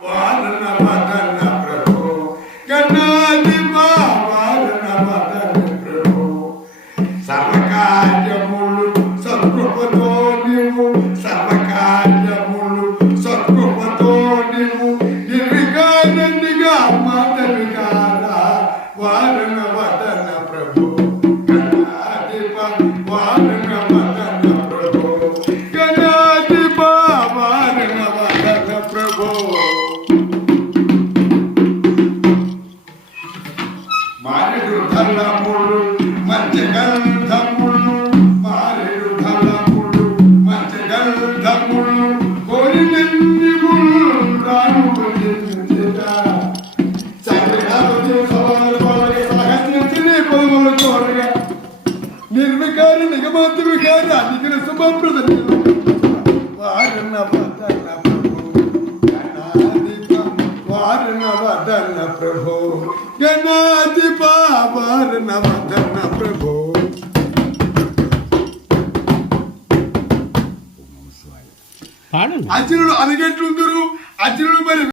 వారణ ప్రభు గణాది వారణ ప్రభు సర్వకార్యములు సత్కృపతో నీవు సర్వకార్యములు సత్కృపతో నీవు నిర్వికారంగా మాటలు కాదా వారణ వదన ప్రభు గణాది వారణ వదన ప్రభు గణాది వారణ వదన ప్రభు మారెడు ధనములు మంచి గంధములు మారెడు ధనములు మంచి గంధములు కోరినన్ని రాను నిర్వికారి నిగమాంతి వికారి అధికర శుభప్రద వారణ వదన ప్రభు వారణ వదన ప్రభు గణాధిప వారణ వదన ప్రభు. అర్జునుడు అరగెట్లుందరు అర్జునుడు మరి